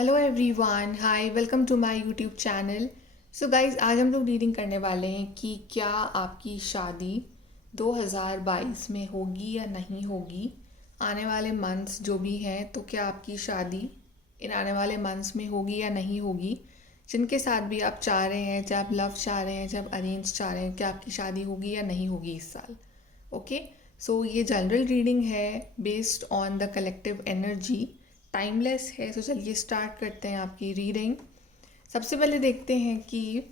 Hello everyone, hi, welcome to my YouTube channel. So guys, आज हम लोग reading करने वाले हैं कि क्या आपकी शादी 2022 में होगी या नहीं होगी। आने वाले मंथ्स जो भी हैं, तो क्या आपकी शादी इन आने वाले मंथ्स में होगी या नहीं होगी। जिनके साथ भी आप चाह रहे हैं, चाहे आप लव चाह रहे हैं, चाहे आप अरेंज चाह रहे हैं, क्या आपकी शादी होगी या नहीं होगी इस साल। ओके, सो ये जनरल रीडिंग है based on the collective energy, timeless है। तो चलिए स्टार्ट करते हैं आपकी रीडिंग। सबसे पहले देखते हैं कि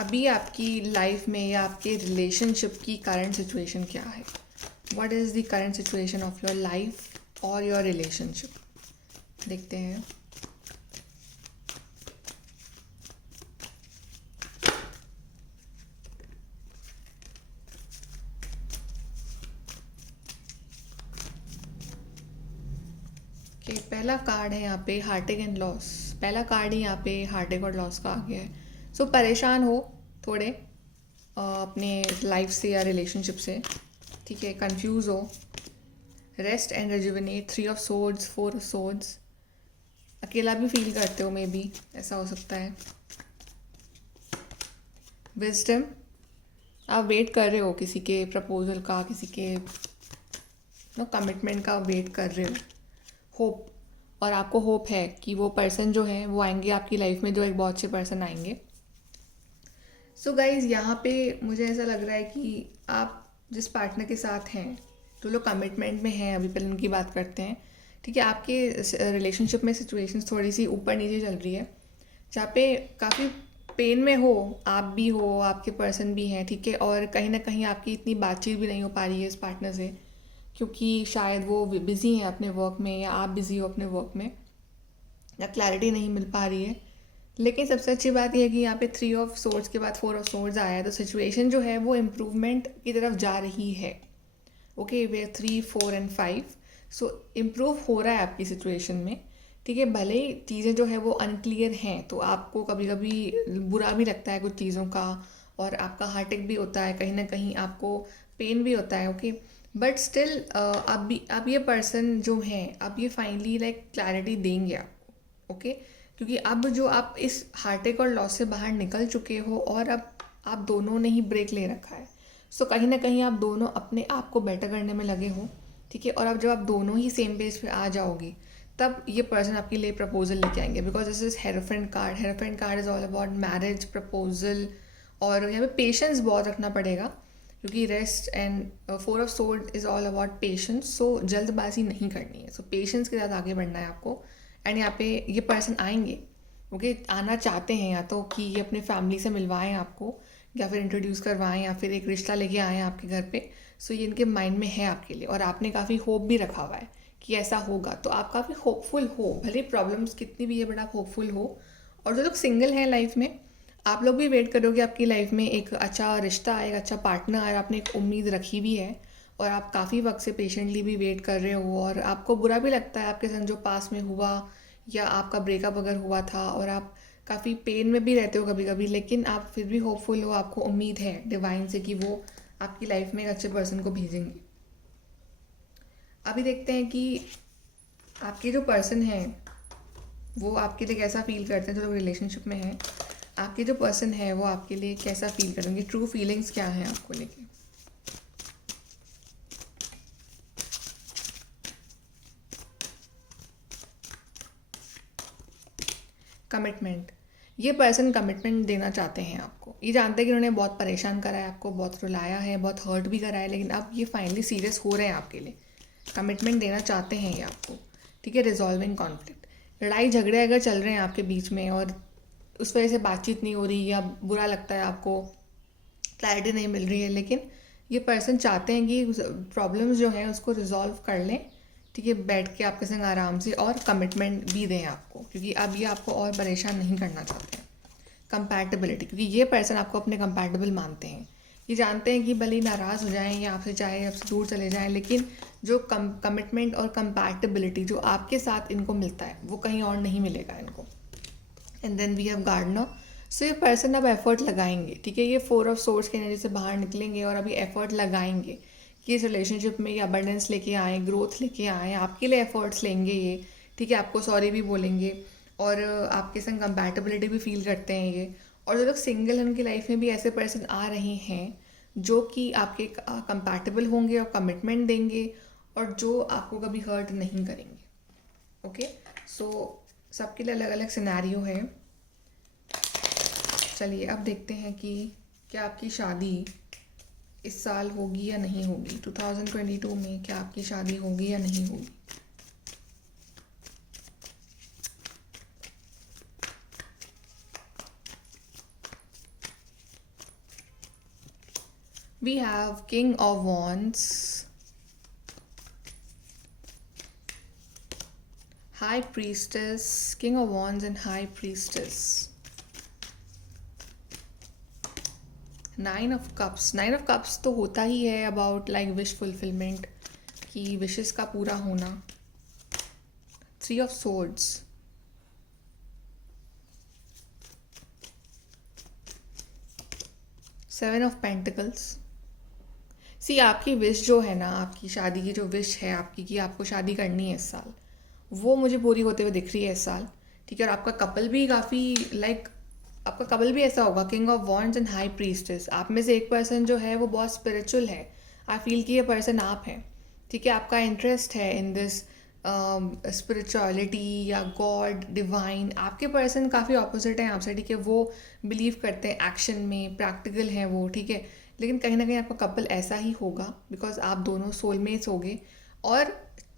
अभी आपकी लाइफ में या आपके रिलेशनशिप की करंट सिचुएशन क्या है। What is the current situation of your life और योर रिलेशनशिप। देखते हैं। पहला कार्ड है यहाँ पे हार्टेक एंड लॉस। पहला कार्ड ही यहाँ पे हार्टेक और लॉस का आ गया है। सो परेशान हो थोड़े अपने लाइफ से या रिलेशनशिप से, ठीक है। कंफ्यूज हो। Rest and rejuvenate, 3 of swords, 4 of swords. अकेला भी फील करते हो, मे बी ऐसा हो सकता है। विजडम, आप वेट कर रहे हो किसी के प्रपोजल का, किसी के कमिटमेंट का वेट कर रहे हो। होप, और आपको होप है कि वो पर्सन जो है वो आएंगे आपकी लाइफ में, जो एक बहुत अच्छे पर्सन आएंगे। सो गाइज, यहाँ पे मुझे ऐसा लग रहा है कि आप जिस पार्टनर के साथ हैं, जो लोग कमिटमेंट में हैं, अभी पहले उनकी बात करते हैं, ठीक है। आपके रिलेशनशिप में सिचुएशंस थोड़ी सी ऊपर नीचे चल रही है, जहाँ पे काफ़ी पेन में हो, आप भी हो, आपके पर्सन भी हैं, ठीक है। और कहीं ना कहीं आपकी इतनी बातचीत भी नहीं हो पा रही है इस पार्टनर से, क्योंकि शायद वो बिज़ी हैं अपने वर्क में या आप बिज़ी हो अपने वर्क में, या क्लैरिटी नहीं मिल पा रही है। लेकिन सबसे अच्छी बात यह है कि यहाँ पे 3 ऑफ सोर्ड्स के बाद 4 ऑफ सोर्ड्स आया है, तो सिचुएशन जो है वो इम्प्रूवमेंट की तरफ जा रही है। Okay, way 3, 4 and 5, so improve हो रहा है आपकी सिचुएशन में, ठीक है। भले ही चीज़ें जो है वो अनक्लियर हैं, तो आपको कभी कभी बुरा भी लगता है कुछ चीज़ों का, और आपका हार्टेक भी होता है, कहीं ना कहीं आपको पेन भी होता है। ओके, बट स्टिल अब ये पर्सन जो है, अब ये फाइनली लाइक क्लैरिटी देंगे आपको। ओके, क्योंकि अब जो आप इस हार्टेक और लॉस से बाहर निकल चुके हो, और अब आप दोनों ने ही ब्रेक ले रखा है। सो कहीं ना कहीं आप दोनों अपने आप को बेटर करने में लगे हो, ठीक है। और अब जब आप दोनों ही सेम पेज पे आ जाओगे, तब ये पर्सन आपके लिए प्रपोजल लेके आएंगे, because this is hierophant card. Hierophant card is all about marriage, proposal, और यहाँ पे पेशेंस बहुत रखना पड़ेगा, क्योंकि rest and 4 of sword is all about patience. So जल्दबाजी नहीं करनी है, सो पेशेंस के साथ आगे बढ़ना है आपको। एंड यहाँ पे ये पर्सन आएंगे, ओके, आना चाहते हैं, या तो कि ये अपने फैमिली से मिलवाएं आपको, या फिर इंट्रोड्यूस करवाएं, या फिर एक रिश्ता लेके आएँ आपके घर पे। सो ये इनके माइंड में है आपके लिए, और आपने काफ़ी होप भी रखा हुआ है कि ऐसा होगा, तो आप काफ़ी होपफुल हो। भले प्रॉब्लम्स कितनी भी है, बट आप होपफुल हो। और जो लोग सिंगल हैं लाइफ में, आप लोग भी वेट करोगे आपकी लाइफ में एक अच्छा रिश्ता आए, एक अच्छा पार्टनर आए, आपने एक उम्मीद रखी भी है, और आप काफ़ी वक्त से पेशेंटली भी वेट कर रहे हो। और आपको बुरा भी लगता है आपके संग जो पास में हुआ, या आपका ब्रेकअप अगर हुआ था, और आप काफ़ी पेन में भी रहते हो कभी कभी, लेकिन आप फिर भी होपफुल हो, आपको उम्मीद है डिवाइन से कि वो आपकी लाइफ में एक अच्छे पर्सन को भेजेंगे। अभी देखते हैं कि आपके जो पर्सन हैं वो आपके लिए कैसा फील करते हैं। जो लोग रिलेशनशिप में हैं, आपके जो पर्सन है वो आपके लिए कैसा फील करेंगे, ट्रू फीलिंग्स क्या हैं आपको लेके। कमिटमेंट, ये पर्सन कमिटमेंट देना चाहते हैं आपको। ये जानते हैं कि उन्होंने बहुत परेशान करा है आपको, बहुत रुलाया है, बहुत हर्ट भी करा है, लेकिन अब ये फाइनली सीरियस हो रहे हैं आपके लिए, कमिटमेंट देना चाहते हैं ये आपको, ठीक है। रिजॉल्विंग कॉन्फ्लिक्ट, लड़ाई झगड़े अगर चल रहे हैं आपके बीच में, और उस वजह से बातचीत नहीं हो रही, या बुरा लगता है आपको, क्लैरिटी नहीं मिल रही है, लेकिन ये पर्सन चाहते हैं कि प्रॉब्लम्स जो हैं उसको रिजॉल्व कर लें, ठीक है, बैठ के आपके संग आराम से, और कमिटमेंट भी दें आपको, क्योंकि अब ये आपको और परेशान नहीं करना चाहते हैं। कंपैटिबिलिटी, क्योंकि ये पर्सन आपको अपने कंपैटिबल मानते हैं। ये जानते हैं कि भले ही नाराज़ हो जाएं या आपसे चाहे आपसे दूर चले जाएं, लेकिन जो कमिटमेंट और कंपैटिबिलिटी जो आपके साथ इनको मिलता है, वो कहीं और नहीं मिलेगा इनको। And then we have gardener. So ये पर्सन अब एफर्ट लगाएंगे, ठीक है। ये 4 ऑफ सोर्स की एनर्जी से बाहर निकलेंगे, और अभी एफर्ट लगाएंगे कि इस रिलेशनशिप में ये अबंडेंस लेके आए, ग्रोथ लेके आए, आपके लिए एफर्ट्स लेंगे ये, ठीक है, आपको सॉरी भी बोलेंगे और आपके संग कंपैटिबिलिटी भी फील करते हैं ये। और जो लोग सिंगल हैं उनकी लाइफ में भी ऐसे पर्सन आ रहे हैं जो कि आपके कंपैटिबल होंगे और कमिटमेंट देंगे और जो आपको कभी हर्ट नहीं करेंगे। ओके, सो सबके लिए अलग अलग सिनेरियो है। चलिए अब देखते हैं कि क्या आपकी शादी इस साल होगी या नहीं होगी। 2022 में क्या आपकी शादी होगी या नहीं होगी। We have King of Wands, High Priestess, King of Wands and High Priestess. Nine of Cups. Nine of Cups तो होता ही है about like wish fulfillment, कि wishes का पूरा होना. Three of Swords. Seven of Pentacles. सी आपकी विश जो है ना, आपकी शादी की जो विश है आपकी कि आपको शादी करनी है इस साल, वो मुझे पूरी होते हुए दिख रही है इस साल। ठीक है, और आपका कपल भी काफ़ी आपका कपल भी ऐसा होगा, king of wands and high priestess. आप में से एक पर्सन जो है वो बहुत स्पिरिचुअल है। आई फील कि ये पर्सन आप हैं। ठीक है, आपका इंटरेस्ट है इन दिस स्पिरिचुअलिटी या गॉड डिवाइन। आपके पर्सन काफ़ी ऑपोजिट हैं आपसे। ठीक है, वो बिलीव करते हैं एक्शन में, प्रैक्टिकल हैं वो। ठीक है, लेकिन कहीं ना कहीं आपका कपल ऐसा ही होगा बिकॉज आप दोनों सोलमेट्स होगे और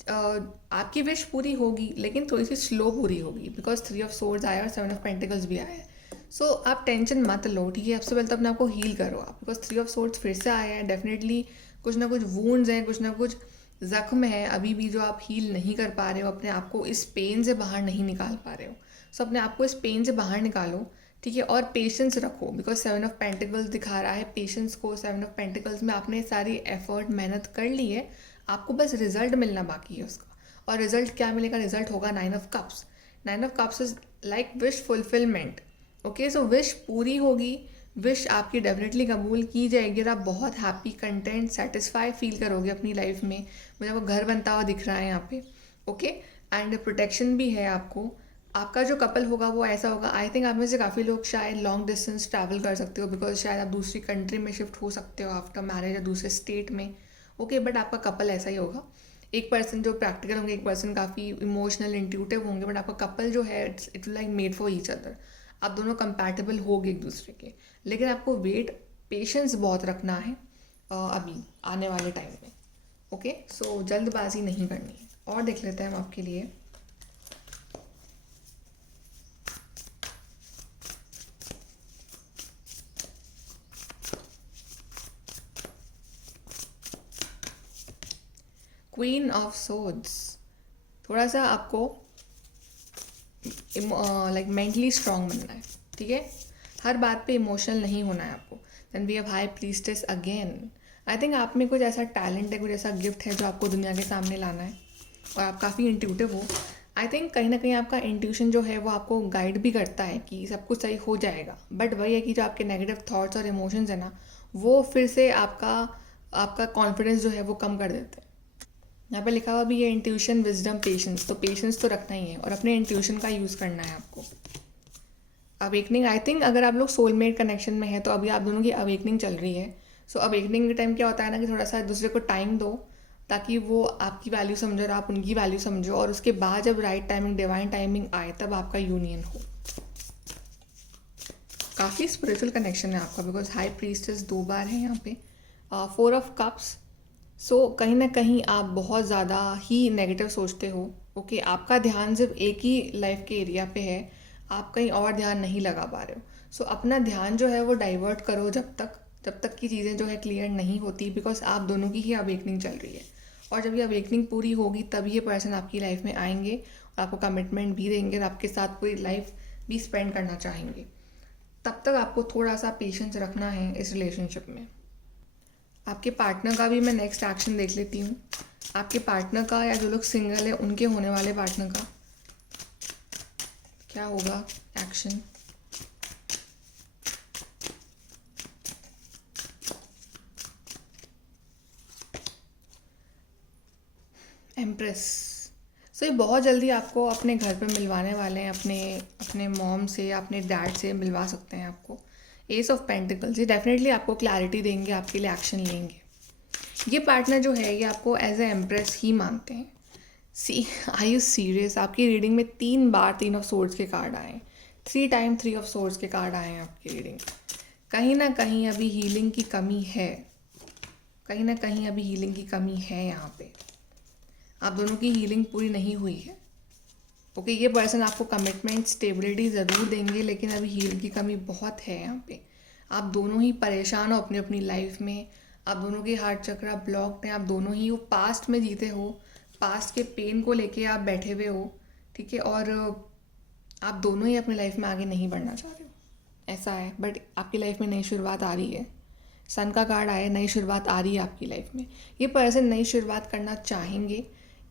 आपकी विश पूरी होगी लेकिन थोड़ी सी स्लो पूरी होगी बिकॉज थ्री ऑफ सोर्ड्स आया और सेवन ऑफ पेंटिकल्स भी आया है। सो आप टेंशन मत लो। ठीक है, सबसे पहले तो अपने आप को हील करो आप, बिकॉज थ्री ऑफ सोर्ड्स फिर से आया है। डेफिनेटली कुछ ना कुछ वूंड्स हैं, कुछ ना कुछ जख्म है अभी भी जो आप हील नहीं कर पा रहे हो, अपने आप को इस पेन से बाहर नहीं निकाल पा रहे हो। सो अपने आप को इस पेन से बाहर निकालो। ठीक है, और पेशेंस रखो बिकॉज सेवन ऑफ पेंटिकल्स दिखा रहा है पेशेंस को। सेवन ऑफ पेंटिकल्स में आपने सारी एफर्ट मेहनत कर ली है, आपको बस रिजल्ट मिलना बाकी है उसका। और रिजल्ट क्या मिलेगा? रिजल्ट होगा nine of cups. Nine of cups is like wish fulfilment. Okay, so wish पूरी होगी, विश आपकी डेफिनेटली कबूल की जाएगी और आप बहुत हैप्पी, कंटेंट, सेटिस्फाई फील करोगे अपनी लाइफ में। मुझे आपको घर बनता हुआ दिख रहा है यहाँ पे। ओके, एंड प्रोटेक्शन भी है आपको। आपका जो कपल होगा वो ऐसा होगा, आई थिंक आप में से काफ़ी लोग शायद लॉन्ग डिस्टेंस ट्रैवल कर सकते हो बिकॉज शायद आप दूसरी कंट्री में शिफ्ट हो सकते हो आफ्टर मैरिज या दूसरे स्टेट में। ओके, बट आपका कपल ऐसा ही होगा। एक पर्सन जो प्रैक्टिकल होंगे, एक पर्सन काफ़ी इमोशनल इंट्यूटिव होंगे, बट आपका कपल जो है it like made for each other. आप दोनों कंपैटिबल होगे एक दूसरे के, लेकिन आपको वेट, पेशेंस बहुत रखना है अभी आने वाले टाइम में। ओके, सो जल्दबाजी नहीं करनी है। और देख लेते हैं हम आपके लिए। Queen of swords. थोड़ा सा आपको लाइक मेंटली स्ट्रांग बनना है। ठीक है, हर बात पे इमोशनल नहीं होना है आपको। Then we have high priestess again. I think आप में कुछ ऐसा टैलेंट है, कुछ ऐसा गिफ्ट है जो आपको दुनिया के सामने लाना है और आप काफ़ी इंट्यूटिव हो। आई थिंक कहीं ना कहीं आपका इंट्यूशन जो है वो आपको गाइड भी करता है कि सब कुछ सही हो जाएगा, बट वही है कि जो आपके नेगेटिव थॉट्स और इमोशंस है ना, वो फिर से आपका आपका कॉन्फिडेंस जो है वो कम कर देते हैं। यहाँ पे लिखा हुआ भी है इंट्यूशन, विजडम, पेशेंस। तो पेशेंस तो रखना ही है और अपने इंट्यूशन का यूज़ करना है आपको। अवेकनिंग, आई थिंक अगर आप लोग सोलमेट कनेक्शन में है तो अभी आप दोनों की अवेकनिंग चल रही है। सो अवेकनिंग के टाइम क्या होता है ना कि थोड़ा सा एक दूसरे को टाइम दो ताकि वो आपकी वैल्यू समझो और आप उनकी वैल्यू समझो, और उसके बाद जब राइट टाइमिंग, डिवाइन टाइमिंग आए तब आपका यूनियन हो। काफ़ी स्पिरिचुअल कनेक्शन है आपका बिकॉज हाई प्रीस्टेस दो बार है यहाँ पे। Four of cups. सो कहीं ना कहीं आप बहुत ज़्यादा ही नेगेटिव सोचते हो। ओके, आपका ध्यान सिर्फ एक ही लाइफ के एरिया पे है, आप कहीं और ध्यान नहीं लगा पा रहे हो। सो अपना ध्यान जो है वो डाइवर्ट करो जब तक की चीज़ें जो है क्लियर नहीं होती, बिकॉज आप दोनों की ही अवेकनिंग चल रही है। और जब ये अवेकनिंग पूरी होगी तब ये पर्सन आपकी लाइफ में आएंगे और आपको कमिटमेंट भी देंगे और आपके साथ पूरी लाइफ भी स्पेंड करना चाहेंगे। तब तक आपको थोड़ा सा पेशेंस रखना है इस रिलेशनशिप में। आपके पार्टनर का भी मैं नेक्स्ट एक्शन देख लेती हूँ। आपके पार्टनर का या जो लोग सिंगल है उनके होने वाले पार्टनर का क्या होगा एक्शन। एम्प्रेस। सो सो ये बहुत जल्दी आपको अपने घर पे मिलवाने वाले हैं, अपने अपने मॉम से या अपने डैड से मिलवा सकते हैं आपको। एस ऑफ पेंटिकल्स ये डेफिनेटली आपको क्लैरिटी देंगे, आपके लिए एक्शन लेंगे। ये पार्टनर जो है ये आपको एज ए एम्प्रेस ही मानते हैं। सी आई यू सीरियस? आपकी रीडिंग में 3 बार 3 ऑफ सोर्ड्स के कार्ड आए हैं, 3 टाइम 3 ऑफ सोर्ड्स के कार्ड आए हैं आपकी रीडिंग। कहीं ना कहीं अभी हीलिंग की कमी है, कहीं ना कहीं अभी हीलिंग की कमी है यहाँ पे। आप दोनों की हीलिंग पूरी नहीं हुई है। ओके, ये पर्सन आपको कमिटमेंट स्टेबिलिटी ज़रूर देंगे, लेकिन अभी हीलिंग की कमी बहुत है यहाँ पे। आप दोनों ही परेशान हो अपनी अपनी लाइफ में, आप दोनों के हार्ट चक्रा ब्लॉक्ड हैं, आप दोनों ही वो पास्ट में जीते हो, पास्ट के पेन को लेके आप बैठे हुए हो, ठीक है, और आप दोनों ही अपनी लाइफ में आगे नहीं बढ़ना चाह रहे हो, ऐसा है। बट आपकी लाइफ में नई शुरुआत आ रही है, सन का कार्ड आया, नई शुरुआत आ रही है आपकी लाइफ में। ये पर्सन नई शुरुआत करना चाहेंगे,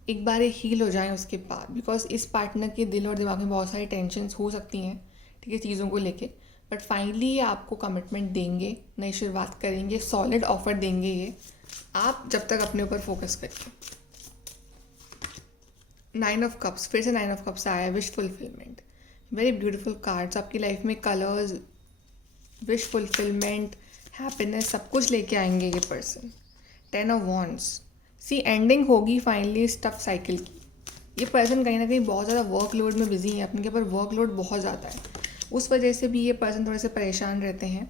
एक बार ये हील हो जाएं उसके बाद, बिकॉज इस पार्टनर के दिल और दिमाग में बहुत सारी टेंशन्स हो सकती हैं, ठीक है, चीज़ों को लेके। बट फाइनली ये आपको कमिटमेंट देंगे, नई शुरुआत करेंगे, सॉलिड ऑफर देंगे ये, आप जब तक अपने ऊपर फोकस करिए। 9 ऑफ कप्स, फिर से 9 ऑफ कप्स आया है, wish fulfilment. Very beautiful cards, आपकी लाइफ में कलर्स, विश फुलफिलमेंट, हैप्पीनेस सब कुछ लेके आएंगे ये पर्सन। 10 ऑफ वॉन्ड्स, सी एंडिंग होगी फाइनली इस टफ साइकिल की। ये पर्सन कहीं ना कहीं बहुत ज़्यादा वर्कलोड में बिजी है, अपने ऊपर वर्कलोड बहुत ज़्यादा है, उस वजह से भी ये पर्सन थोड़े से परेशान रहते हैं।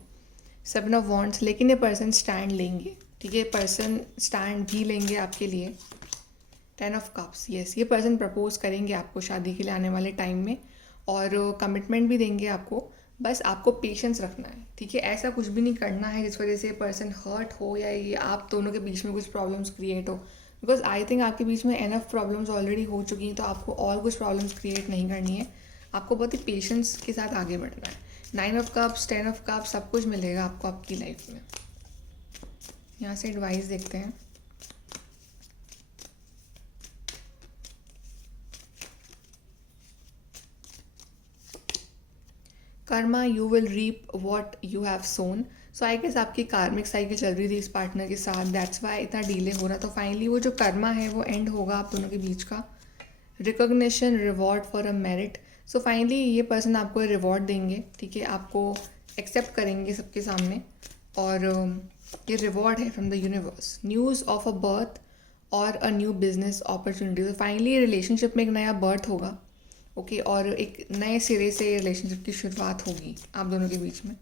7 ऑफ वॉन्ड्स, लेकिन ये पर्सन स्टैंड लेंगे, ठीक है, पर्सन स्टैंड भी लेंगे आपके लिए। 10 ऑफ कप्स, यस, ये पर्सन प्रपोज करेंगे आपको शादी के लिए आने वाले टाइम में, और कमिटमेंट भी देंगे आपको। बस आपको पेशेंस रखना है, ठीक है, ऐसा कुछ भी नहीं करना है जिस वजह से पर्सन हर्ट हो या ये आप दोनों के बीच में कुछ प्रॉब्लम्स क्रिएट हो, बिकॉज आई थिंक आपके बीच में एनफ प्रॉब्लम्स ऑलरेडी हो चुकी हैं, तो आपको और कुछ प्रॉब्लम्स क्रिएट नहीं करनी है, आपको बहुत ही पेशेंस के साथ आगे बढ़ना है। 9 ऑफ कप्स, 10 ऑफ कप्स, सब कुछ मिलेगा आपको आपकी लाइफ में। यहाँ से एडवाइस देखते हैं। Karma, you will reap what you have sown. So I guess आपकी कार्मिक साइकिल चल रही थी इस पार्टनर के साथ, दैट्स वाई इतना डिले हो रहा। तो फाइनली वो जो कर्मा है वो एंड होगा आप दोनों के बीच का। Recognition, reward for a merit. So finally ये पर्सन आपको रिवॉर्ड देंगे, ठीक है, आपको एक्सेप्ट करेंगे सबके सामने, और ये रिवॉर्ड है from the universe. News of a birth और अ न्यू बिजनेस अपॉर्चुनिटी। तो फाइनली रिलेशनशिप में एक नया बर्थ होगा, ओके, और एक नए सिरे से रिलेशनशिप की शुरुआत होगी आप दोनों के बीच में।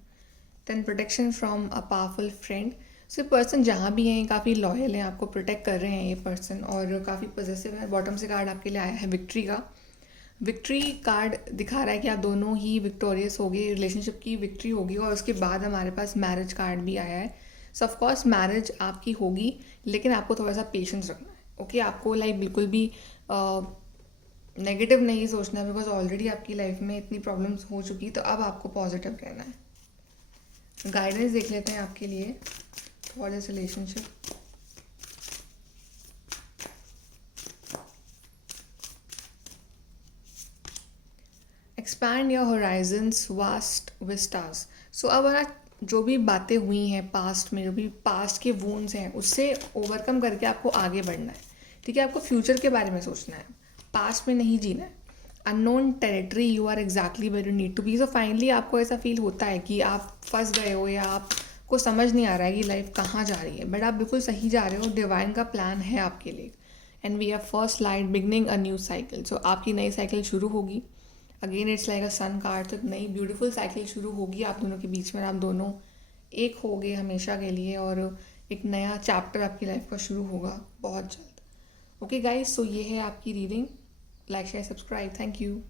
10 protection from a powerful friend. So person जहाँ भी हैं काफ़ी लॉयल हैं, आपको प्रोटेक्ट कर रहे हैं ये पर्सन, और काफ़ी पॉजिटिव है। बॉटम से कार्ड आपके लिए आया है विक्ट्री का। विक्ट्री कार्ड दिखा रहा है कि आप दोनों ही विक्टोरियस होगे, रिलेशनशिप की विक्ट्री होगी, और उसके बाद हमारे पास मैरिज कार्ड भी आया है। सो ऑफकोर्स मैरिज आपकी होगी, लेकिन आपको थोड़ा सा पेशेंस रखना है, ओके, आपको लाइक बिल्कुल भी नेगेटिव नहीं सोचना, बिकॉज ऑलरेडी आपकी लाइफ में इतनी प्रॉब्लम्स हो चुकी, तो अब आपको पॉजिटिव रहना है। गाइडेंस देख लेते हैं आपके लिए for this relationship. Expand your horizons, vast vistas. So अब जो भी बातें हुई हैं पास्ट में, जो भी पास्ट के वूंड्स हैं, उससे ओवरकम करके आपको आगे बढ़ना है, ठीक है, आपको फ्यूचर के बारे में सोचना है, पास्ट में नहीं जीना है। Unknown territory, you are exactly where you need to be. So finally आपको ऐसा फील होता है कि आप फंस गए हो, या आपको समझ नहीं आ रहा है कि लाइफ कहाँ जा रही है, बट आप बिल्कुल सही जा रहे हो, डिवाइन का प्लान है आपके लिए। And we are first light beginning a new cycle. So आपकी नई साइकिल शुरू होगी। Again it's like a sun card, तो नई ब्यूटीफुल साइकिल शुरू होगी आप दोनों के बीच में, आप दोनों एक हो गए हमेशा के लिए, और एक नया चैप्टर आपकी लाइफ का शुरू होगा बहुत जल्द। ओके गाइस, सो ये है आपकी reading. Like share subscribe, thank you.